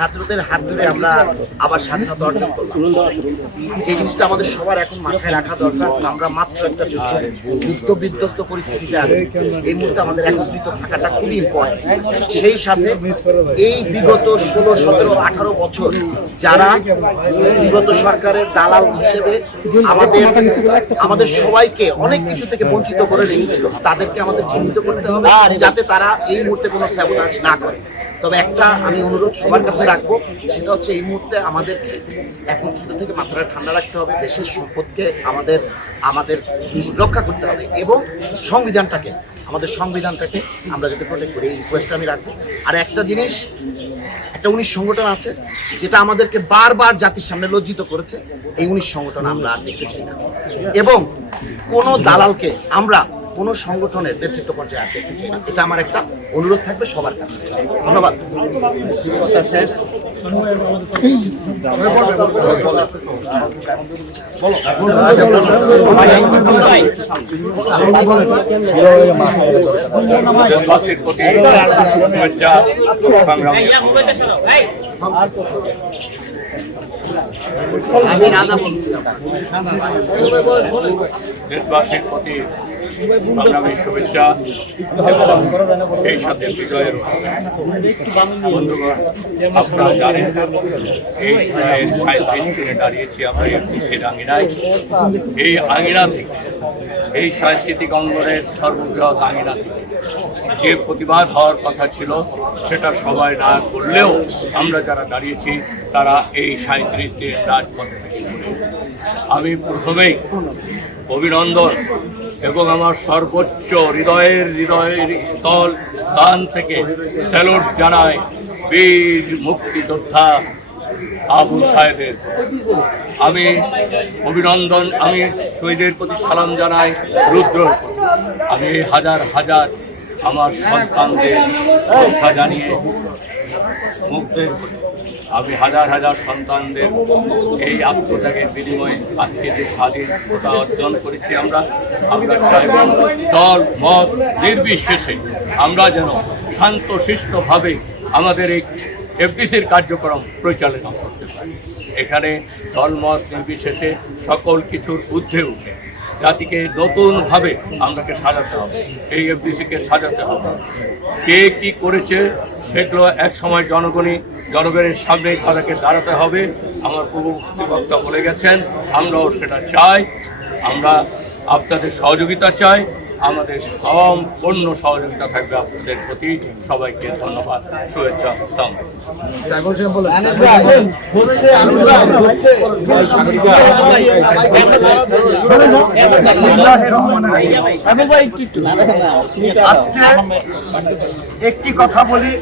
ছাত্রদের হাত ধরে আমরা আবার স্বাধীনতা অর্জন করলাম। এই জিনিসটা আমাদের সবার এখন মাথায় রাখা দরকার, আমরা মাত্র একটা যুদ্ধ যুদ্ধ বিধ্বস্ত পরিস্থিতিতে আছি। এই মুহূর্তে আমাদের একত্রিত থাকাটা খুবই ইম্পর্টেন্ট সেই সাথে এই বিগত ষোলো, সতেরো, আঠারো বছর যারা বিগত সরকারের দালাল হিসেবে আমাদের আমাদের সবাইকে অনেক কিছু থেকে বঞ্চিত করে রেখেছিল, তাদেরকে আমাদের চিহ্নিত করতে হবে, যাতে তারা এই মুহূর্তে কোনো স্যাবোটাজ না করে। তবে একটা আমি অনুরোধ সবার কাছে রাখব, সেটা হচ্ছে এই মুহূর্তে আমাদেরকে একত্রিত থেকে মাথাটা ঠান্ডা রাখতে হবে, দেশের সম্পদকে আমাদের আমাদের রক্ষা করতে হবে এবং সংবিধানটাকে, আমাদের সংবিধানটাকে আমরা যাতে প্রোটেক্ট করি, এই রিকোয়েস্ট আমি রাখব। আর একটা জিনিস, একটা উনিশ সংগঠন আছে, যেটা আমাদেরকে বারবার জাতির সামনে লজ্জিত করেছে, এই উনিশ সংগঠন আমরা আর দেখতে চাই না। এবং কোনো দালালকে আমরা কোনো সংগঠনের নেতৃত্ব পর্যায়ে আর দেখতে চাই না। এটা আমার একটা অনুরোধ থাকবে সবার কাছে। ধন্যবাদ। আমি রাধা বলছি দেশবাসীর প্রতি সংগ্রামী শুভেচ্ছা এবং সেই সাথে বিজয়ের আপনারা জানেন এই জয়ের দিনে দাঁড়িয়েছি আমরা এমপিসির আঙিনায়। এই আঙিনা থেকে, এই সাংস্কৃতিক অঙ্গনের সর্ববৃহৎ আঙিনা থেকে যে প্রতিবাদ হওয়ার কথা ছিল, সেটা সবাই না করলেও আমরা যারা দাঁড়িয়েছি, তারা এই সাঁত্রিশ দিন রাজপথে আমি প্রথমেই অভিনন্দন এবং আমার সর্বোচ্চ হৃদয়ের হৃদয়ের স্থল, স্থান থেকে স্যালুট জানাই বীর মুক্তিযোদ্ধা আবু সাহেদের আমি অভিনন্দন, আমি শহীদের প্রতি সালাম জানাই রুদ্র। আমি হাজার হাজার আমার সন্তানদের শ্রদ্ধা জানিয়ে মুগ্ধের প্রতি আমি হাজার হাজার সন্তানদের এই আত্মত্যাগের বিনিময়ে আজকে যে স্বাধীনতা অর্জন করেছি আমরা আমরা চাইব দল, মত নির্বিশেষে আমরা যেন শান্ত, শিষ্টভাবে আমাদের এই এফডিসির কার্যক্রম পরিচালনা করতে পারি। এখানে দলমত নির্বিশেষে সকল কিছুর ঊর্ধ্বে উঠে। জাতিকে নতুনভাবে আমরাকে সাজাতে হবে, এই এফডিসিকে সাজাতে হবে। কে কি করেছে সেগুলো এক সময় জনগণই, জনগণের সামনে তাদেরকে দাঁড়াতে হবে। আমার পূর্ববর্তী বক্তা বলে গেছেন, আমরাও সেটা চাই। আমরা আপনাদের সহযোগিতা চাই। আমাদের সম্পূর্ণ সহযোগিতা থাকবে আপনাদের প্রতি। সবাইকে ধন্যবাদ, শুভেচ্ছা আজকে একটি কথা বলি।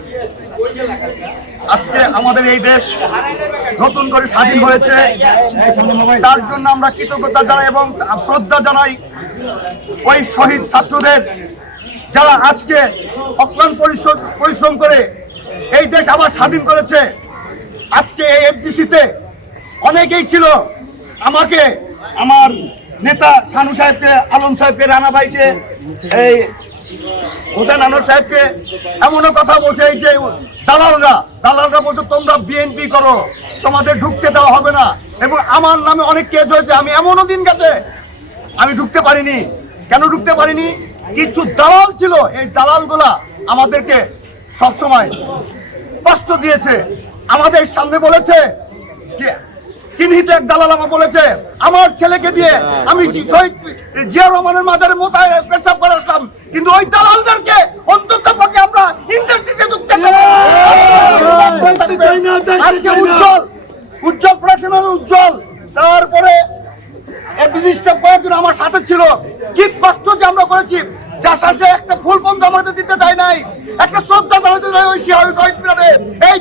আজকে আমাদের এই দেশ নতুন করে স্বাধীন হয়েছে। তার জন্য আমরা কৃতজ্ঞতা জানাই এবং শ্রদ্ধা জানাই। ওই শহীদ ছাত্রদের যারা আজকে অক্লান্ত পরিশ্রম পরিশ্রম করে এই দেশ আবার স্বাধীন করেছে, আজকে এই এফডিসিতে অনেকেই ছিল। আমাকে, আমার নেতা সানু সাহেবকে, আলম সাহেবকে, রানা ভাইকে, এই হোসেন আনোয়ার সাহেবকে এমনও কথা বলছে, এই যে দালালরা দালালরা বলছে, তোমরা বিএনপি করো, তোমাদের ঢুকতে দেওয়া হবে না। এবং আমার নামে অনেক কেস হয়েছে, আমি এমনও দিন গেছে আমি ঢুকতে পারিনি। কেন ঢুকতে পারিনি? কিছু দালাল ছিল। এই দালালগুলা আমাদেরকে সবসময় কষ্ট দিয়েছে। আমাদের সামনে বলেছে চিহ্নিত এক দালাল আমার বলেছে আমার ছেলেকে দিয়ে আমি শহীদ জিয়া রহমানের মাজারে মোতায় পেশাব করে আসলাম। কিন্তু ওই দালালদেরকে অন্তত পক্ষে আমরা ইন্ডাস্ট্রিতে ঢুকতে দেব। আজকে উজ্জ্বল উজ্জ্বল প্রশাসনের উজ্জ্বল তারপরে এই বিশিষ্ট কয়েকজন আমার সাথে ছিল কি যে আমরা করেছি। যার একটা ফুল বন্ধ আমাদের দিতে নাই, একটা শহীদ এই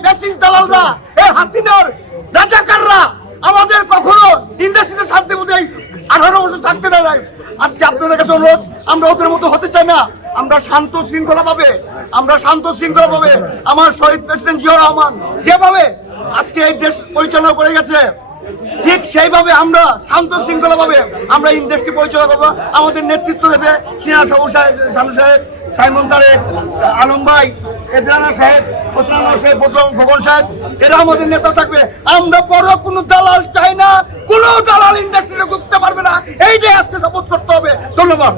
আমাদের কখনো ইন্ডাস্ট্রিতে শান্তি মধ্যে আঠারো বছর থাকতে দেয় নাই। আজকে আপনাদের কাছে অনুরোধ, আমরা ওদের মতো হতে চাই না। আমরা শান্ত শৃঙ্খলা পাবে, আমরা শান্ত শৃঙ্খলা পাবে। আমার শহীদ প্রেসিডেন্ট জিয়া রহমান যেভাবে আজকে এই দেশ পরিচালনা করে গেছে ঠিক সেইভাবে আমরা শান্ত শৃঙ্খলা ভাবে আমরা ইন্ডাস্ট্রি পরিচালনা করব। আমাদের নেতৃত্ব দেবে সিনা সাবু সাহেব সাহেব, সাইমন তারেক, আলম ভাই, এদরানা সাহেব কোতরানা সাহেব প্রথম ভগন সাহেব, এরা আমাদের নেতা থাকবে। আমরা বড় কোনো দালাল চাই না, কোনো দালাল ইন্ডাস্ট্রিতে ঢুকতে পারবে না। এইটাই আজকে সাপোর্ট করতে হবে। ধন্যবাদ।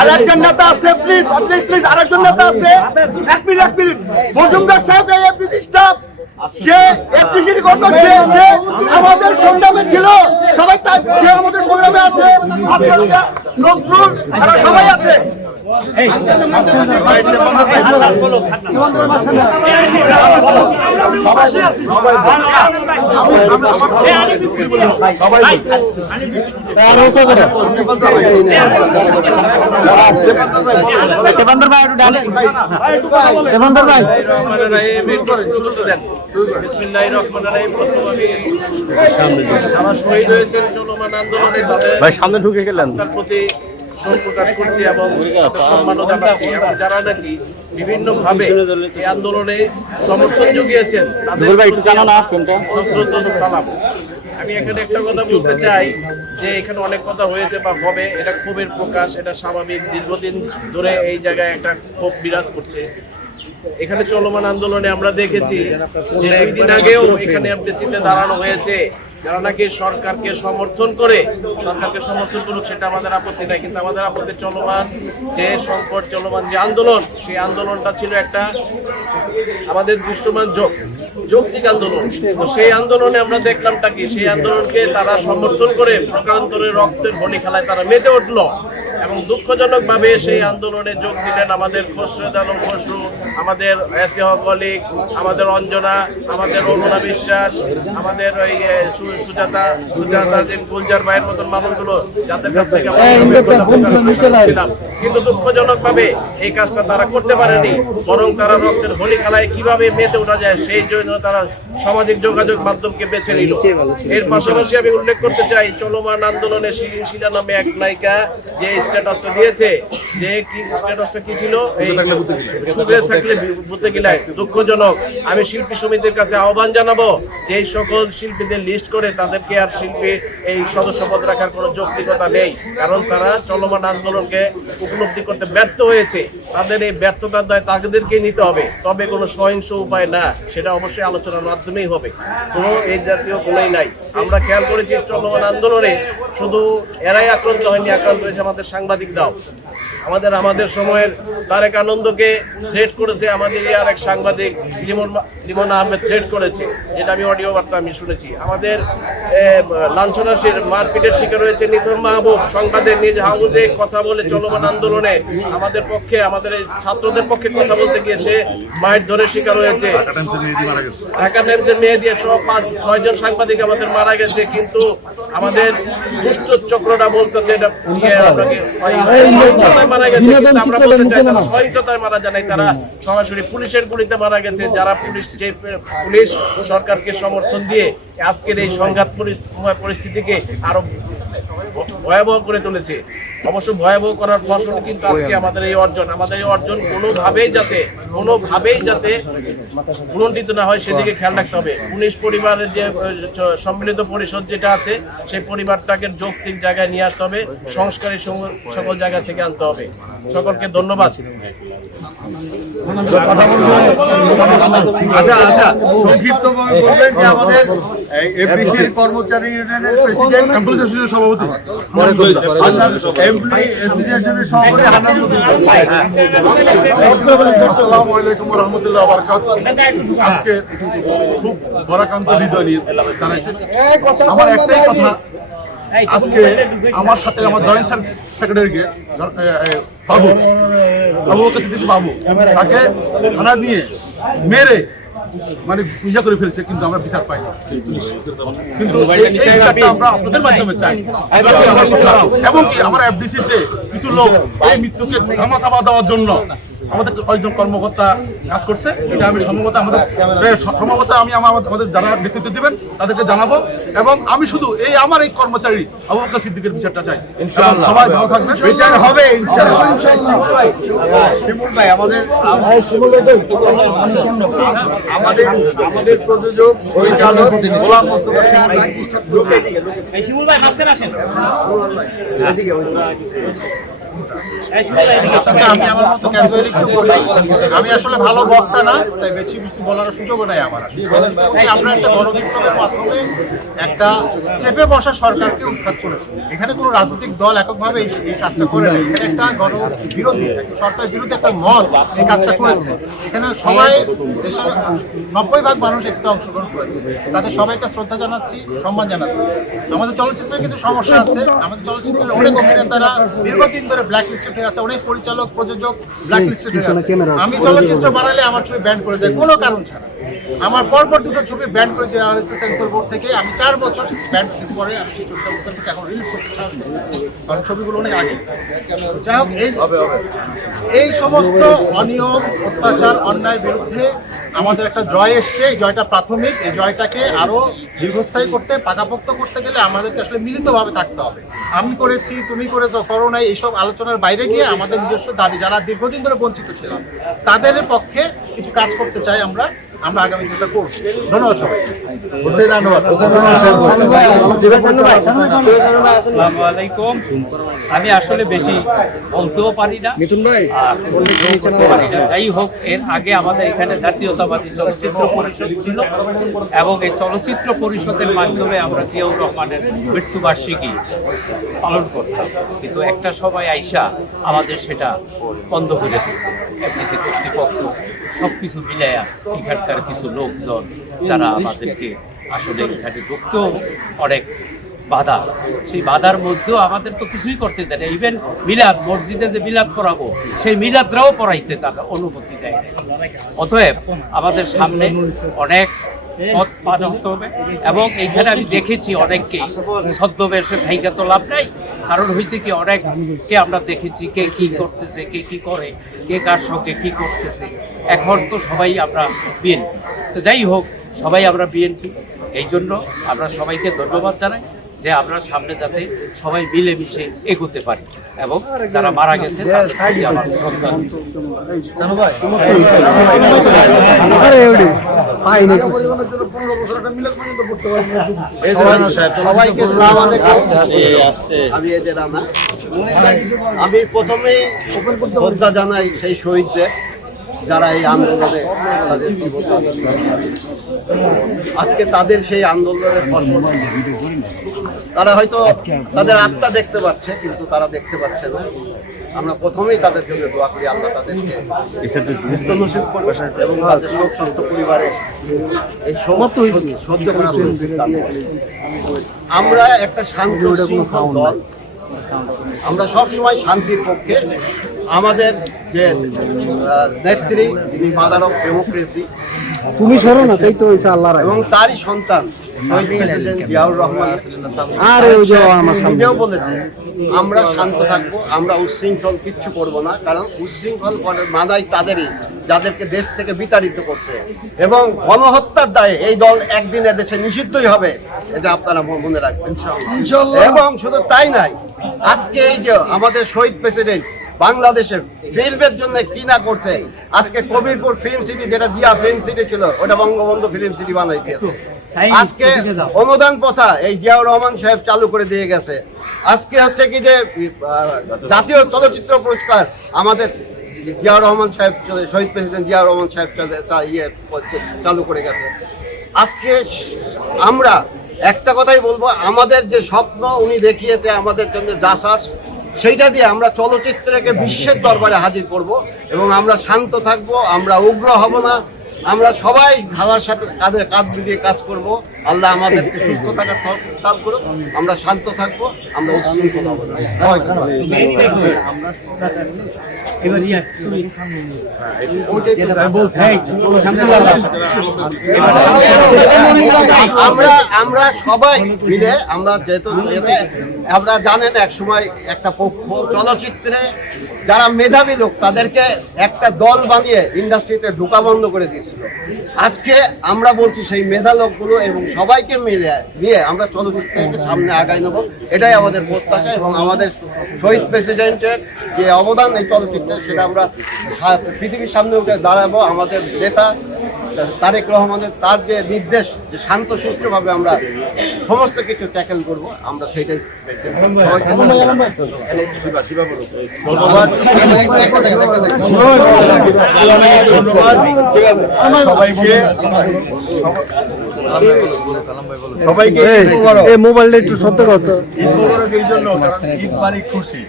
আরেকজন নেতা আছে প্লিজ প্লিজ প্লিজ আরেকজন নেতা আছে। এক মিনিট এক মিনিট। মজুমদার সাহেব, এই স্টাফ সে এফডিসির গঠন যে সে আমাদের সংগ্রামে ছিল সবাই তার সে আমাদের সংগ্রামে আছে নজরুল তারা সবাই আছে দেবেন্দ্র ভাই একটু দেবেন্দ্র ভাই। আমার শহীদ হয়েছেন চলমান আন্দোলনে ভাই সামনে ঢুকে গেলেন। তার প্রতি শোক প্রকাশ করছি এবং সম্মানও জানাচ্ছি। এবং যারা নাকি বিভিন্ন ভাবে এই আন্দোলনে সমর্থন জুগিয়েছেন তাদের সালাম। আমি এখানে একটা কথা বলতে চাই যে এখানে অনেক কথা হয়েছে বা হবে এটা ক্ষোভের প্রকাশ এটা স্বাভাবিক। দীর্ঘদিন ধরে এই জায়গায় একটা ক্ষোভ বিরাজ করছে। এখানে চলমান আন্দোলনে আমরা দেখেছি যে দুই দিন আগেও এখানে দাঁড়ানো হয়েছে। যারা নাকি সরকারকে সমর্থন করে, সরকারকে সমর্থন করুক, সেটা আমাদের আপত্তি নাই। কিন্তু আমাদের আপত্তি চলমান, যে সংকট, চলমান যে আন্দোলন, সেই আন্দোলনটা ছিল একটা আমাদের দৃশ্যমান যোগ, যৌক্তিক আন্দোলন। তো সেই আন্দোলনে আমরা দেখলামটা কি? সেই আন্দোলনকে তারা সমর্থন করে, প্রকারান্তরে রক্তের ভনি খেলায় তারা মেতে উঠল। এবং দুঃখজনক ভাবে সেই আন্দোলনে যোগ দিলেন আমাদের খসরুদ আলম খসরু আমাদের এসিহ কলিক আমাদের অঞ্জনা আমাদের অরুণা বিশ্বাস আমাদের ওই সুজাতা সুজাতা যে গুলজার ভাইয়ের মতন মানুষগুলো যাদের কাছ থেকে কিন্তু দুঃখজনক ভাবে এই কাজটা তারা করতে পারেনি বরং তারা রক্তের হোলি খেলায় কীভাবে মেতে ওঠা যায় সেই জন্য তারা সামাজিক যোগাযোগ মাধ্যমকে বেছে নিল। এর পাশাপাশি আমি উল্লেখ করতে চাই চলমান আন্দোলনে শিলা নামে এক নায়িকা যে স্ট্যাটাসটা দিয়েছে যে কি স্ট্যাটাসটা কি ছিল? এই সুখে থাকলে বুঝতে গেলে দুঃখজনক। আমি শিল্পী সমিতির কাছে আহ্বান জানাব যে এই সকল শিল্পীদের লিস্ট করে তাদেরকে আর শিল্পী এই সদস্য পদ রাখার কোনো যৌক্তিকতা নেই কারণ তারা চলমান আন্দোলনকে উপলব্ধি করতে ব্যর্থ হয়েছে। তাদের এই ব্যর্থতার দায় তাদেরকেই নিতে হবে। তবে কোনো সহিংস উপায় না সেটা অবশ্যই আলোচনার মাধ্যমেই হবে। কোনো এই জাতীয় কোনোই নাই। আমরা খেয়াল করেছি চলমান আন্দোলনে শুধু এরাই আক্রান্ত হয়নি আক্রান্ত হয়েছে আমাদের সাংবাদিকরাও। আমাদের আমাদের সময়ের তারেক আনন্দকে থ্রেট করেছে আমাদের আর এক সাংবাদিক লিমন লিমন আহমেদ থ্রেট করেছে। যেটা আমি অডিও বার্তা আমি শুনেছি। আমাদের এ, লাঞ্ছনাশীর মারপিটের শিকার হয়েছে নিথর মাহবুব। সংবাদের নিজ হাউসে কথা বলে চলমান আন্দোলনে আমাদের পক্ষে আমাদের এই ছাত্রদের পক্ষে কথা বলতে গিয়ে সে মায়ের ধরে শিকার হয়েছে। ঢাকা টাইমসের মেয়ে দিয়ে সহ পাঁচ ছয়জন সাংবাদিক আমাদের মারা গেছে কিন্তু আমাদের দুষ্ট চক্রটা বলতেছে এটা সহিংসতায় মারা গেছে কিন্তু আমরা বলতে চাই তারা সহিংসতায় মারা যায় তারা সরাসরি পুলিশের গুলিতে মারা গেছে যারা পুলিশ যে পুলিশ সরকারকে সমর্থন দিয়ে আজকের এই সংঘাত পরিস্থিতিকে আরও ভয়াবহ করে তুলেছে। অবশ্য ভয়াবহ করার ফসল কিন্তু আজকে আমাদের এই অর্জন। আমাদের এই অর্জন কোনোভাবেই যাতে কোনোভাবেই যাতে পুনর্দিত না হয় সেদিকে খেয়াল রাখতে হবে। পুলিশ পরিবারের যে সম্মিলিত পরিষদ যেটা আছে সেই পরিবারটাকে যৌক্তিক জায়গায় নিয়ে আসতে হবে সংস্কারী সকল জায়গা থেকে আনতে হবে। সকলকে ধন্যবাদ। আচ্ছা আচ্ছা সংক্ষিপ্ত বলবেন যে আমাদের এফডিসির কর্মচারী ইউনিয়নের প্রেসিডেন্ট সভাপতি। আসসালামু আলাইকুম রহমতুল্লাহ বারকাত। আজকে খুব বরাকান্ত হৃদয় নিয়ে আমার একটাই কথা, আজকে আমার সাথে আমার জয়েন্ট সেক্রেটারিকে বাবু বাবু বাবু। তাকে থানা নিয়ে মেরে মানে ইয়া করে ফেলছে কিন্তু আমরা বিচার পাই না। কিন্তু এই বিচারটা আমরা আপনাদের মাধ্যমে চাই। এবং কি আমার এফডিসি তে কিছু লোক এই মৃত্যুকে ধামাচাপা দেওয়ার জন্য আমাদের কয়েকজন কর্মকর্তা কাজ করছে এটা আমি সম্ভবত আমাদের সম্ভবত আমি আমাদের যারা নেতৃত্ব দিবেন তাদেরকে জানাব এবং আমি শুধু এই আমার এই কর্মচারী আবু বকর সিদ্দিকের বিচারটা চাই। সবাই ভালো থাকবেন। বিচার হবে ইনশাআল্লাহ। ভাই আমাদের আমাদের আমাদের প্রযোজক পরিচালক গোলাম মোস্তফা শিমুল ভাই আচ্ছা আমি আমার মতো ক্যাজুয়ালি একটু বলি। আমি আসলে ভালো বক্তা না, তাই বেশি বলার সুযোগও নাই আমার আমরা একটা মাধ্যমে একটা চেপে বসা সরকারকে উৎখাত করেছি। এখানে কোনো রাজনৈতিক দল এককভাবে এই কাজটা করে নেই। এখানে একটা গণ বিরোধী, একটা মত এই কাজটা করেছে। এখানে সবাই দেশের নব্বই ভাগ মানুষ এটাতে অংশগ্রহণ করেছে। তাদের সবাইকে শ্রদ্ধা জানাচ্ছি, সম্মান জানাচ্ছি। আমাদের চলচ্চিত্রের কিছু সমস্যা আছে। আমাদের চলচ্চিত্রের অনেক অভিনেতারা দীর্ঘদিন ধরে ব্ল্যাক লিস্টেড হয়ে আছে অনেক পরিচালক প্রযোজক ব্ল্যাকলিস্টেড হয়ে আছে। আমি চলচ্চিত্র বানালে আমার ছবি ব্যান করে দেয় কোনো কারণ ছাড়া। আমার পরপর দুটো ছবি ব্যান করে দেওয়া হয়েছে সেন্সর বোর্ড থেকে। আমি চার বছর ব্যান পরে আমি সেই ছবিটা বুঝতে পারছি এখন রিলিজ করতে সাহস কারণ ছবিগুলো অনেক আগে। যাই হোক এই এই সমস্ত অনিয়ম অত্যাচার অন্যায়ের বিরুদ্ধে আমাদের একটা জয় এসছে। এই জয়টা প্রাথমিক। এই জয়টাকে আরও দীর্ঘস্থায়ী করতে পাকাপোক্ত করতে গেলে আমাদেরকে আসলে মিলিতভাবে থাকতে হবে। আমি করেছি তুমি করেছ করো নাই এইসব আলোচনার বাইরে গিয়ে আমাদের নিজস্ব দাবি যারা দীর্ঘদিন ধরে বঞ্চিত ছিলাম তাদের পক্ষে কিছু কাজ করতে চাই আমরা। আমরা আগামী করব। ধন্যবাদ সবাই আসসালামু আলাইকুম। আমি আসলে বেশি বলতেও পারি না। যাই হোক এর আগে আমাদের এখানে জাতীয়তাবাদী চলচ্চিত্র পরিষদ ছিল এবং এই চলচ্চিত্র পরিষদের মাধ্যমে আমরা জিয়াউর রহমানের মৃত্যুবার্ষিকী পালন করতাম। কিন্তু একটা সবাই আইসা আমাদের সেটা বন্ধ করে দিয়েছে। এফডিসি কর্তৃপক্ষ সব কিছু মিলাইয়া এখানকার কিছু লোকজন যারা আমাদেরকে আসলে এখানে ঢুকতেও অনেক বাধা। সেই বাধার মধ্যেও আমাদের তো কিছুই করতে দেয় না। ইভেন মিলাদ, মসজিদে যে মিলাদ পড়াবো, সেই মিলাদরাও পড়াইতে তারা অনুমতি দেয় অতএব আমাদের সামনে অনেক পথ পার হবে। এবং এইখানে আমি দেখেছি অনেককেই। ছদ্মবেশে থাইকা তো লাভ নাই কারণ হয়েছে কি অনেককে আমরা দেখেছি কে কি করতেছে কে কি করে কে কার সঙ্গে কি করতেছে। এখন তো সবাই আমরা বিএনপি তো যাই হোক সবাই আমরা বিএনপি এই জন্য আমরা সবাইকে ধন্যবাদ জানাই যে আমরা সামনে যাতে সবাই মিলেমিশে এগোতে পারি এবং যারা মারা গেছে তাদের আমার শ্রদ্ধা। সবাইকে সালাম আমি এদের রানা আমি প্রথমেই শ্রদ্ধা জানাই সেই শহীদদের যারা এই আন্দোলনে তাদের। আজকে তাদের সেই আন্দোলনের ফসল। তারা হয়তো তাদের আত্মা দেখতে পাচ্ছে কিন্তু তারা দেখতে পাচ্ছে না। আমরা প্রথমেই তাদের জন্য দোয়া করি আল্লাহ তাদেরকে স্থনশীল করবে এবং তাদের শোক সন্ত পরিবারে এই শোক সহ্য করার। আমরা একটা শান্ত শৃঙ্খল দল। আমরা সব সময় শান্তির পক্ষে। আমাদের যে নেত্রী যিনি মাদার অফ ডেমোক্রেসি তুমি সরো না তাই তো হয়েছে আল্লাহ এবং তারই সন্তান শহীদ প্রেসিডেন্ট জিয়াউর রহমান। আর আমার নিজেও বলেছে আমরা শান্ত থাকব আমরা উচ্ছৃঙ্খল কিচ্ছু করব না কারণ উচ্ছৃঙ্খল মাদাই তাদেরই যাদেরকে দেশ থেকে বিতাড়িত করছে। এবং গণহত্যার দায়ে এই দল একদিন এদেশে নিষিদ্ধই হবে এটা আপনারা মনে রাখবেন। এবং শুধু তাই নাই আজকে এই যে আমাদের শহীদ প্রেসিডেন্ট বাংলাদেশের ফিল্মের জন্য কি না করছে? আজকে কবিরপুর ফিল্ম সিটি যেটা জিয়া ফিল্ম সিটি ছিল ওটা বঙ্গবন্ধু ফিল্ম সিটি বানাই দিয়েছে। আজকে অনুদান প্রথা এই জিয়াউর রহমান সাহেব চালু করে দিয়ে গেছে। আজকে হচ্ছে কি যে জাতীয় চলচ্চিত্র পুরস্কার আমাদের জিয়াউর রহমান সাহেব শহীদ প্রেসিডেন্ট জিয়াউর রহমান সাহেব চলে- ইয়ে চালু করে গেছে। আজকে আমরা একটা কথাই বলব আমাদের যে স্বপ্ন উনি দেখিয়েছে আমাদের জন্য জাসাস সেইটা দিয়ে আমরা চলচ্চিত্রকে বিশ্বের দরবারে হাজির করব এবং আমরা শান্ত থাকব, আমরা উগ্র হব না, আমরা সবাই ভালোর সাথে কাঁধে কাঁধ মিলিয়ে কাজ করব। আল্লাহ আমাদেরকে সুস্থ থাকার তাপ করুক, আমরা শান্ত থাকব, আমরা হব। না আমরা আমরা সবাই মিলে আমরা যেহেতু আমরা জানেন এক সময় একটা পক্ষ চলচ্চিত্রে যারা মেধাবী লোক, তাদেরকে একটা দল বানিয়ে ইন্ডাস্ট্রিতে ঢোকা বন্ধ করে দিয়েছিল। আজকে আমরা বলছি সেই মেধা লোকগুলো এবং সবাইকে মিলে নিয়ে আমরা চলচ্চিত্রকে সামনে আগায় নেব। এটাই আমাদের প্রত্যাশা এবং আমাদের শহীদ প্রেসিডেন্টের যে অবদান এই চলচ্চিত্রে, সেটা আমরা পৃথিবীর সামনে উঠে দাঁড়াবো। আমাদের নেতা তারেক রহমানের তার যে নির্দেশ যে শান্ত সুষ্ঠুভাবে আমরা সমস্ত কিছু ট্যাকেল করব আমরা সেইটাই সবাইকে সবাইকে এই, মোবাইলটা একটু ঈদ মোবারক এই জন্য ঈদ মানে খুশি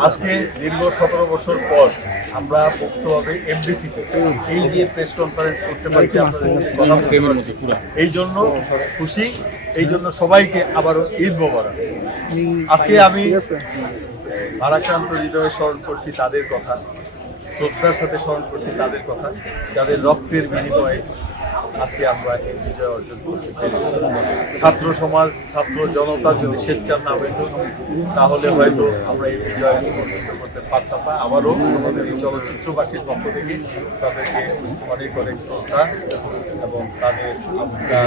আজকে দীর্ঘ সতেরো বছর পর আমরা মুক্তভাবে এমডিসিতে এই যে প্রেস কনফারেন্স করতে পারছি এই জন্য খুশি এই জন্য সবাইকে আবারও ঈদ মোবারক। আজকে আমি ভারাক্রান্ত হৃদয়ে স্মরণ করছি তাদের কথা শ্রদ্ধার সাথে স্মরণ করছি তাদের কথা যাদের রক্তের বিনিময়ে আজকে আমরা এই বিজয় অর্জন করতে পেরেছি। ছাত্র সমাজ, ছাত্র জনতা যদি স্বেচ্ছার না হইত, তাহলে হয়তো আমরা এই বিজয় অর্জিত করতে পারতাম না। আবারও আমাদের এই চলচ্চিত্রবাসীর পক্ষ থেকে তাদেরকে অনেক অনেক শ্রদ্ধা এবং তাদের আমরা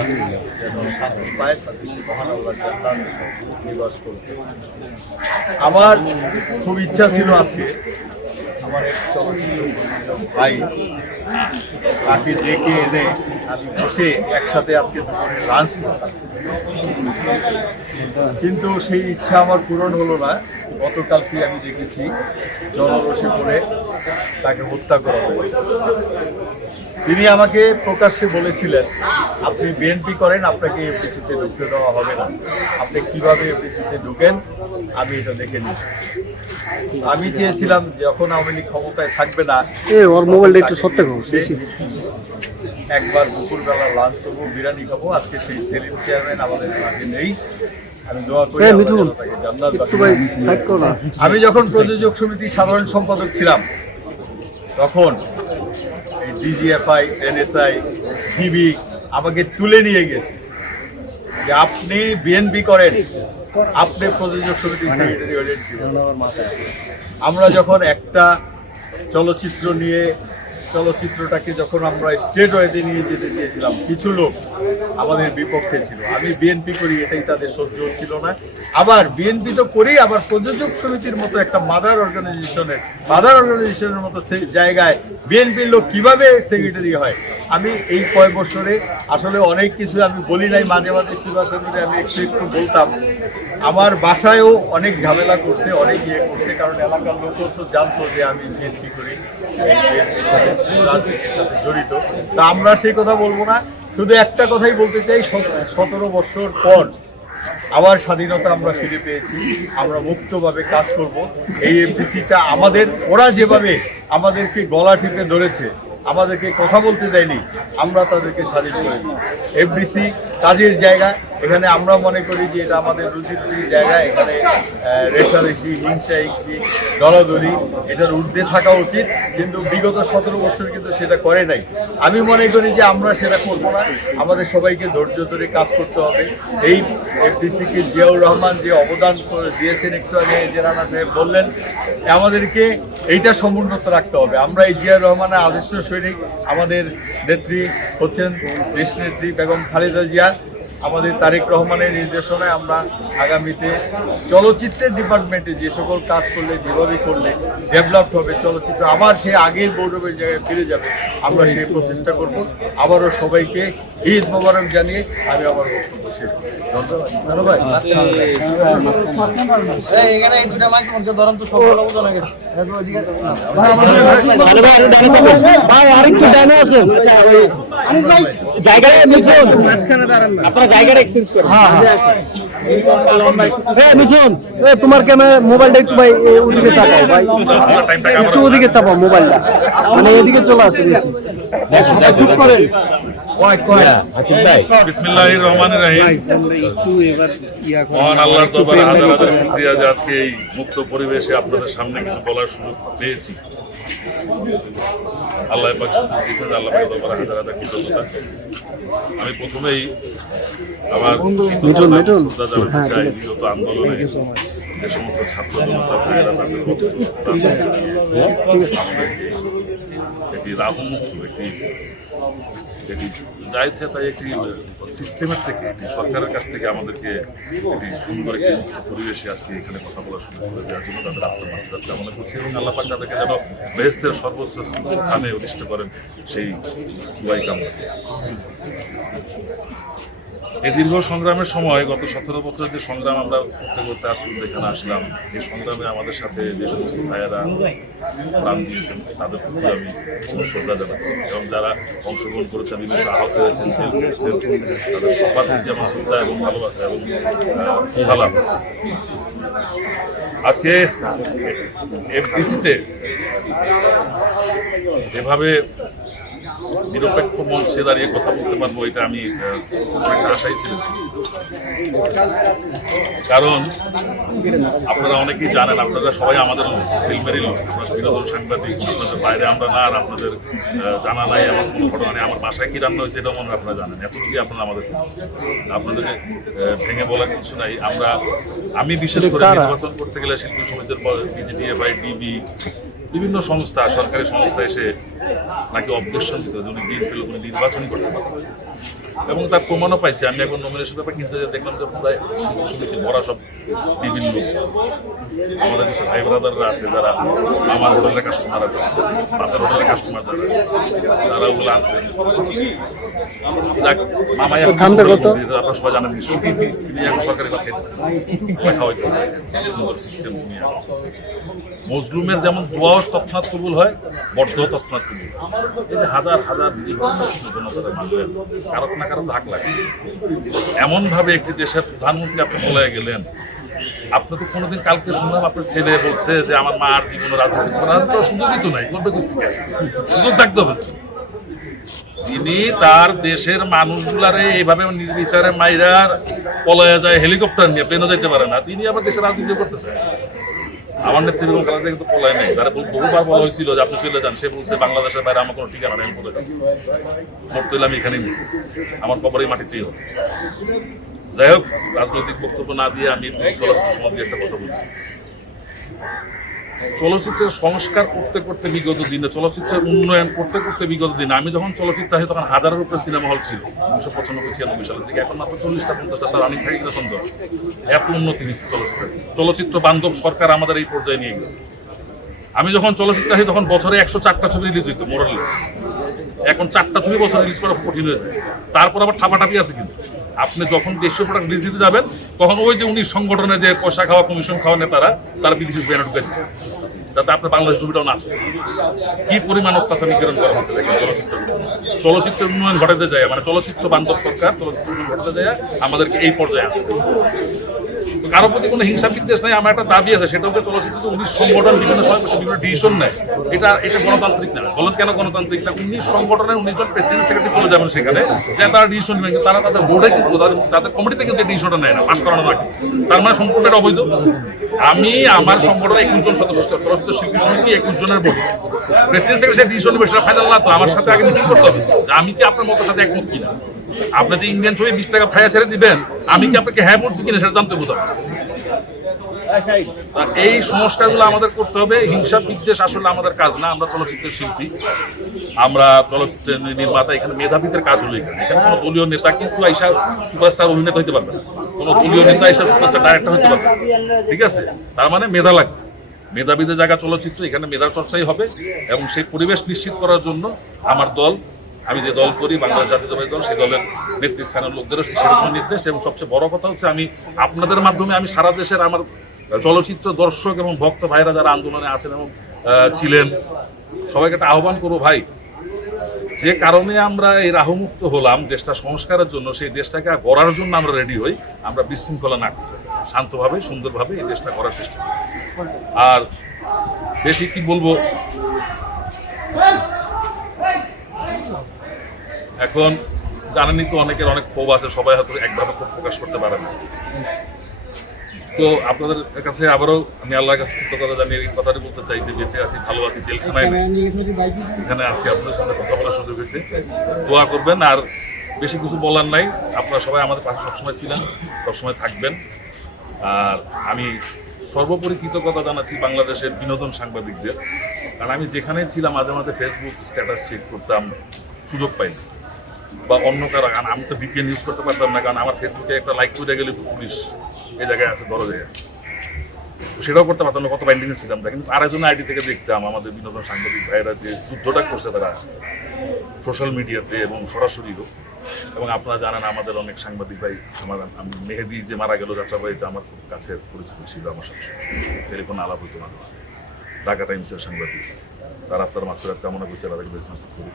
যেন শান্তি পায়, তাদের মহান আল্লাহ জান্নাত নিবাস করতে। আমার খুব ইচ্ছা ছিল আজকে আমার এক চলচ্চিত্র ভাই তাকে ডেকে এনে আমি বসে একসাথে আজকে দুপুরে লাঞ্চ করতাম। কিন্তু সেই ইচ্ছা আমার পূরণ হলো না। গতকালকে আমি দেখেছি জনরসে পড়ে তাকে হত্যা করা হয়েছে। তিনি আমাকে প্রকাশ্যে বলেছিলেন আপনি বিএনপি করেন আপনাকে এফডিসিতে ঢুকতে দেওয়া হবে না। আপনি কীভাবে এফডিসিতে ঢুকেন আমি এটা দেখে নিই আমি চেয়েছিলাম যখন আওয়ামী লীগ ক্ষমতায় থাকবে না এ ওর মোবাইলটা একটু সত্য একবার দুপুরবেলা লাঞ্চ করব বিরিয়ানি খাব। আজকে সেই সেলিম চেয়ারম্যান আমাদের মাঝে নেই। আমি দোয়া করি আমি যখন প্রযোজক সমিতির সাধারণ সম্পাদক ছিলাম তখন এই ডিজিএফআই এনএসআই ডিবি আমাকে তুলে নিয়ে গেছে যে আপনি বিএনপি করেন আপনি প্রযোজক সমিতির সেক্রেটারি আমরা যখন একটা চলচ্চিত্র নিয়ে চলচ্চিত্রটাকে যখন আমরা স্টেট ওয়েতে নিয়ে যেতে চেয়েছিলাম, কিছু লোক আমাদের বিপক্ষে ছিল। আমি বিএনপি করি, এটাই তাদের সহ্য হচ্ছিল না। আবার বিএনপি তো করি আবার প্রযোজক সমিতির মতো একটা মাদার অর্গানাইজেশনের মাদার অর্গানাইজেশনের মতো সে- জায়গায় বিএনপির লোক কীভাবে সেক্রেটারি হয়? আমি এই কয় বছরে আসলে অনেক কিছু আমি বলি নাই, মাঝে মাঝে শিবাসনে আমি একটু একটু বলতাম। আমার বাসায়ও অনেক ঝামেলা করছে, অনেক ইয়ে করছে, কারণ এলাকার লোকও তো জানতো যে আমি বিএনপি করি। জড়িত তা আমরা সেই কথা বলব না। শুধু একটা কথাই বলতে চাই সতেরো বছর পর আবার স্বাধীনতা আমরা ফিরে পেয়েছি, আমরা মুক্তভাবে কাজ করব। এই এফডিসিটা আমাদের, ওরা যেভাবে আমাদেরকে গলা টিপে ধরেছে, আমাদেরকে কথা বলতে দেয়নি, আমরা তাদেরকে স্বাধীন করে এফডিসি কাজের জায়গা এখানে আমরা মনে করি যে এটা আমাদের রুচি রুচির জায়গা এখানে আহ, রেষারেষি হিংসা হিংসি দলাদলি এটার ঊর্ধ্বে থাকা উচিত। কিন্তু বিগত সতেরো বছর কিন্তু সেটা করে নাই। আমি মনে করি যে আমরা সেটা করব না। আমাদের সবাইকে ধৈর্য ধরে কাজ করতে হবে। এই এফডিসিকে জিয়াউর রহমান যে অবদান দিয়েছেন একটু আগে যে রানা সাহেব বললেন আমাদেরকে এইটা সমুন্নত রাখতে হবে। আমরা এই জিয়াউর রহমানের আদর্শ সৈনিক আমাদের নেত্রী হচ্ছেন দেশ নেত্রী বেগম খালেদা জিয়া। আমাদের তারেক রহমানের নির্দেশনায় আমরা আগামীতে চলচ্চিত্রের ডিপার্টমেন্টে যে সকল কাজ করলে, যেভাবে করলে ডেভেলপড হবে চলচ্চিত্র, আবার সে আগের গৌরবের জায়গায় ফিরে যাবে, আমরা সেই প্রচেষ্টা করব। আবারও সবাইকে ঈদ মোবারক জানিয়ে আমি আমার বক্তব্য শেষ করছি। এ তোমার ক্যামেরা মোবাইলটা একটু ভাই ওদিকে চাপাও ভাই। একটু ওদিকে চাপাও মোবাইলটা মানে এদিকে চলে আসে বেশি। করেন। বিসমিল্লাহির রহমানির রহিম। মহান আল্লাহর দরবারে হাজার হাজার শুকরিয়া যে আজকে এই মুক্ত পরিবেশে আপনাদের সামনে কিছু বলার সুযোগ পেয়েছি। আল্লাহ পাক সুযোগ দিয়েছেন আল্লাহ পাকের দরবারে হাজার হাজার কৃতজ্ঞতা। আমি প্রথমেই আমার। শ্রদ্ধা জানাতে হ্যাঁ, চাই আন্দোলনে যে সমস্ত ছাত্র জনতা ভাইয়েরা তাদের একটি রাহুমুক্ত একটি একটি যাইছে তাই একটি সিস্টেমের থেকে একটি সরকারের কাছ থেকে আমাদেরকে একটি সুন্দর একটি পরিবেশে আজকে এখানে কথা বলার সুযোগ করে দেওয়ার জন্য তাদের আত্মমাত্রা কামনা করছি এবং আল্লাহ পাক তাদেরকে যেন বেহেস্তের সর্বোচ্চ স্থানে অধিষ্ঠ করেন সেই দুয়াই কামনা করছি। এই দীর্ঘ সংগ্রামের সময় গত সতেরো বছরের যে সংগ্রাম আমরা করতে করতে আজ পর্যন্ত এখানে আসলাম, এই সংগ্রামে আমাদের সাথে যে সমস্ত ভাইয়েরা প্রাণ দিয়েছেন, তাদের প্রতি আমি শ্রদ্ধা জানাচ্ছি। এবং যারা অংশগ্রহণ করেছেন বিভিন্ন আহত হয়েছেন জেল খেটেছেন তাদের সবার প্রতি আমার শ্রদ্ধা এবং ভালোবাসা এবং সালাম। আজকে এফডিসিতে এভাবে নিরপেক্ষ মঞ্চে দাঁড়িয়ে কথা বলতে পারব এটা আমি একটা আশাই ছিলাম। কারণ আপনারা অনেকেই জানেন আপনারা সবাই আমাদের লোক, ফিল্মেরই লোক আমরা বিনোদন সাংবাদিক আপনাদের বাইরে আমরা না আর আপনাদের জানা নাই এমন কোনো ঘটনা নেই। আমার বাসায় কী রান্না হয়েছে এটাও মনে হয় আপনারা জানেন। এতটুকুই আপনারা আমাদের আপনাদেরকে ভেঙে বলার কিছু নাই। আমরা আমি বিশেষ করে নির্বাচন করতে গেলে শিল্পী সমিতির বিজিডিএফআই ডিবি বিভিন্ন সংস্থা সরকারি সংস্থা এসে নাকি অবজেকশন দিত। যে উনি দিন পেলে উনি নির্বাচনই করতে পারবেন এবং তার প্রমাণও পাইছে। আমি এখন নমিনেশন পেপার কিনতে দেখলাম যে প্রায় সমিতি ভরা সব বিভিন্ন লোক আমাদের কিছু ভাই ব্রাদাররা আছে যারা আমার হোটেলের কাস্টমার আছে পাতার হোটেলের কাস্টমার যারা তারা ওগুলো আনতেন মামাই? আপনারা সবাই জানেন তিনি এখন সরকারি সুন্দর সিস্টেম মজলুমের যেমন দোয়াও তৎক্ষণাৎ কবুল হয় বদ্ধ তৎক্ষণাৎ কবুল। এই যে হাজার হাজার জনতারা মানলেন কারও না কারও হাক লাগছে এমন ভাবে একটি দেশের প্রধানমন্ত্রী আপনি বলে গেলেন আপনি তো কোনোদিন কালকে শুনলাম আপনার ছেলে বলছে যে আমার মা আর জীবনে রাজনীতি করবে না। তো সুযোগই তো নাই, করবে কোথেকে? সুযোগ থাকতে হবে। যিনি তার দেশের মানুষগুলারে এইভাবে নির্বিচারে মাইরার পলায়া যায়, হেলিকপ্টার নিয়ে, প্লেনও যাইতে পারে না, তিনি আবার দেশের রাজনীতি করতে চায়। আমার নেত্রী বেগম খালেদা কিন্তু পলায় নেই। তারা বহুবার বলা হয়েছিল যে আপনি চলে যান, সে বলছে, বাংলাদেশের বাইরে আমার কোনো ঠিকানা নেই কোথায় মরতে হলে আমি এখানেই। আমার কবর এই মাটিতেই হবে। যাই হোক, রাজনৈতিক বক্তব্য না দিয়ে আমি চলচ্চিত্র সম্বন্ধে একটা কথা বলি চলচ্চিত্রের সংস্কার করতে করতে বিগত দিনে, চলচ্চিত্রের উন্নয়ন করতে করতে বিগত দিনে, আমি যখন চলচ্চিত্র আসি তখন হাজারের উপরে সিনেমা হল ছিল, উনিশশো পঁচানব্বই, ছিয়ানব্বই সালের দিকে। এখন মাত্র চল্লিশটা, পঞ্চাশটা, তার রানিং থাকে কিনা সন্দেহ। এত উন্নতি হয়েছে চলচ্চিত্র। চলচ্চিত্র বান্ধব সরকার আমাদের এই পর্যায়ে নিয়ে গেছে। আমি যখন চলচ্চিত্র আসি তখন বছরে একশো চারটা ছবি রিলিজ হইতো মোরালেস এখন চারটা ছবি বছর রিলিজ করা কঠিন হয়ে যায়। তারপর আবার ঠাপাঠাপি আছে কিন্তু। আপনি যখন দেশীয় প্রোডাক্ট রিলিজ দিতে যাবেন তখন ওই যে উনি সংগঠনে যে পয়সা খাওয়া কমিশন খাওয়া নেতারা, তারা বিদেশি ব্যানে ঢুকে দিবে যাতে আপনার বাংলাদেশ ছবিটাও না চলে কি পরিমাণ অত্যাচার নিপীড়ন করা হয়েছে দেখেন চলচ্চিত্র চলচ্চিত্রের উন্নয়ন ঘটাতে যায় মানে চলচ্চিত্র বান্ধব সরকার, চলচ্চিত্র উন্নয়ন ঘটাতে যায়, আমাদেরকে এই পর্যায়ে আনছে। তো কারোর প্রতি কোনো হিংসা বিদ্বেষ নাই, আমার একটা দাবি আছে, সেটা হচ্ছে চলচ্চিত্র উনিশ সংগঠন বিভিন্ন সময় বসে বিভিন্ন ডিসিশন নেয়, এটা এটা গণতান্ত্রিক না, বলেন কেন গণতান্ত্রিক না, উনিশ সংগঠনের উনিশজন প্রেসিডেন্ট সেক্রেটারি চলে যাবেন সেখানে, যে তারা ডিসিশন নেবেন তারা তাদের বোর্ডে কিন্তু, তাদের- কমিটিতে কিন্তু ডিসিশনটা নেয় না পাশ করানো লাগে তার মানে সম্পূর্ণ এটা অবৈধ। আমি, আমার সংগঠনে একুশ জন সদস্য, চলচ্চিত্র শিল্পী সমিতি একুশ জনের বলি প্রেসিডেন্ট সেক্রেটারি ডিসিশন নেবে সেটা ফাইনাল না, তো আমার সাথে আগে মিটিং করতে হবে, আমি কি আপনার মতো সাথে একমত কিনা? আপনি যে ইন্ডিয়ান ছবি বিশ টাকা ফায়া ছেড়ে দিবেন, আমি কি আপনাকে হ্যাঁ বলছি কিনা সেটা জানতে বোধ এই সংস্কারগুলো আমাদের করতে হবে, হিংসা বিদ্বেষ আসলে আমাদের কাজ না, আমরা চলচ্চিত্রের শিল্পী। আমরা চলচ্চিত্রের নির্মাতা, এখানে মেধাবীদের কাজ হলো এখানে। এখানে কোনো দলীয় নেতা কিন্তু আইসা সুপারস্টার অভিনেতা হইতে পারবে না। কোনো দলীয় নেতা আইসা সুপারস্টার ডাইরেক্টর হইতে পারবে ঠিক আছে? তার মানে মেধা লাগবে। মেধাবীদের জায়গা চলচ্চিত্র, এখানে মেধার চর্চাই হবে এবং সেই পরিবেশ নিশ্চিত করার জন্য আমার দল আমি যে দল করি, বাংলাদেশ জাতীয়তাবাদী দল, সেই দলের নেতৃস্থানের লোকদেরও সেরকম নির্দেশ এবং সবচেয়ে বড় কথা হচ্ছে আমি আপনাদের মাধ্যমে আমি সারা দেশের আমার চলচ্চিত্র দর্শক এবং ভক্ত ভাইরা যারা আন্দোলনে আছেন এবং ছিলেন, সবাইকে একটা আহ্বান করব ভাই, যে কারণে আমরা এই রাহুমুক্ত হলাম দেশটা সংস্কারের জন্য, সেই দেশটাকে গড়ার জন্য আমরা রেডি হই, আমরা বিশৃঙ্খলা না করি, শান্তভাবে, সুন্দরভাবে এই দেশটা করার চেষ্টা করি। আর বেশি কি বলব? এখন জানেনই তো অনেকের অনেক ক্ষোভ আছে, সবাই হয়তো একভাবে ক্ষোভ প্রকাশ করতে পারে না। তো আপনাদের কাছে আবারও আমি আল্লাহর কাছে কৃতজ্ঞতা জানিয়ে এই কথাটি বলতে চাই যে বেঁচে আছি, ভালো আছি, জেলখানায় এখানে আছি, আপনাদের সঙ্গে কথা বলার সুযোগ হয়েছে। দোয়া করবেন, আর বেশি কিছু বলার নাই। আপনারা সবাই আমাদের পাশে সবসময় ছিলেন, সবসময় থাকবেন। আর আমি সর্বোপরি কৃতজ্ঞতা জানাচ্ছি বাংলাদেশের বিনোদন সাংবাদিকদের। কারণ আমি যেখানে ছিলাম, মাঝে মাঝে ফেসবুক স্ট্যাটাস চেক করতাম, সুযোগ পাইনি। বা অন্য কারও, কারণ আমি তো ভিপিএন ইউজ করতে পারতাম না, কারণ আমার ফেসবুকে একটা লাইক করে গেলে তো পুলিশ এই জায়গায় আছে, ধরো যায় সেটাও করতে পারতাম না, কত বাইন্ডিং ছিলাম। তা কিন্তু আরেকজন আইডি থেকে দেখতাম, আমাদের বিনোদন সাংবাদিক ভাইয়েরা যে যুদ্ধটা করছে তারা সোশ্যাল মিডিয়াতে এবং সরাসরি সরাসরিও এবং আপনারা জানেন আমাদের অনেক সাংবাদিক ভাই সমাধান আমি মেহেদি যে মারা গেল যাত্রাবাড়িতে আমার খুব কাছে পরিচিত ছিল আমার সাথে। টেলিফোন আলাপ হতো না ঢাকা টাইমসের সাংবাদিক। তারা আপনার মাত্র কামনা করছে তাদেরকে বিজনেস করি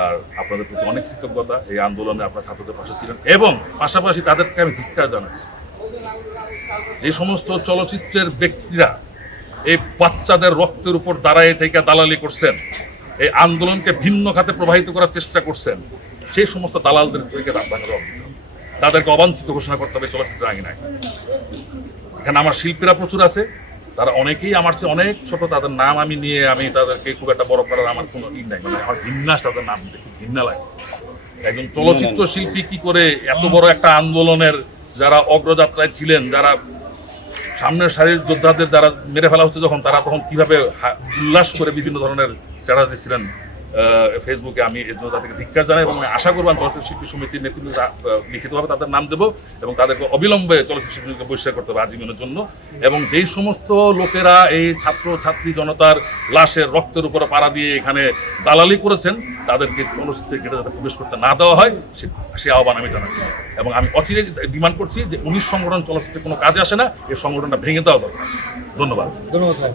আর আপনাদের প্রতি অনেক কৃতজ্ঞতা। এই আন্দোলনে আপনার ছাত্রদের পাশে ছিলেন এবং পাশাপাশি তাদেরকে আমি ধিক্কার জানাচ্ছি। যে সমস্ত চলচ্চিত্রের ব্যক্তিরা এই বাচ্চাদের রক্তের উপর দাঁড়ায় থেকে দালালি করছেন, এই আন্দোলনকে ভিন্ন খাতে প্রবাহিত করার চেষ্টা করছেন, সেই সমস্ত দালালদের থেকে তাদেরকে অবাঞ্ছিত ঘোষণা করতে হবে চলচ্চিত্র আঙিনায়। এখানে আমার শিল্পীরা প্রচুর আছে তারা অনেকেই আমার চেয়ে অনেক ছোট তাদের নাম আমি নিয়ে আমি তাদেরকে খুব একটা বড় করার আমার কোনো ই নাই। মানে আমার ঘিন্নাস তাদের নাম দেখি খুব ঘৃণা লাগে। একজন চলচ্চিত্র শিল্পী কি করে এত বড় একটা আন্দোলনের যারা অগ্রযাত্রায় ছিলেন যারা সামনের সারির যোদ্ধাদের যারা মেরে ফেলা হচ্ছে যখন তারা তখন কীভাবে উল্লাস করে বিভিন্ন ধরনের স্ট্যাটাস দিচ্ছিলেন? ফেসবুকে আমি এর জন্য তাদেরকে ধিক্কার জানাই এবং আমি আশা করব আমি চলচ্চিত্র শিল্পী সমিতির নেতৃত্বে লিখিতভাবে তাদের নাম দেবো এবং তাদেরকে অবিলম্বে চলচ্চিত্র শিল্পীকে বহিষ্কার করতে হবে আজীবনের জন্য। এবং যেই সমস্ত লোকেরা এই ছাত্র ছাত্রী জনতার লাশের রক্তের উপরে পাড়া দিয়ে এখানে দালালি করেছেন তাদেরকে চলচ্চিত্রের গেটে যাতে প্রবেশ করতে না দেওয়া হয় সে- সে আহ্বান আমি জানাচ্ছি। এবং আমি অচিরে ডিমান্ড করছি যে উনিশ সংগঠন চলচ্চিত্রে কোনো কাজে আসে না এই সংগঠনটা ভেঙে দেওয়া দরকার। ধন্যবাদ। ধন্যবাদ।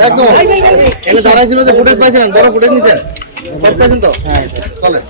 একদম। দাঁড়াইছিল যে ফুটেজ পাইছিলেন বড় ফুটেজ নিছেন। পাইছেন তো? চলে চলেন।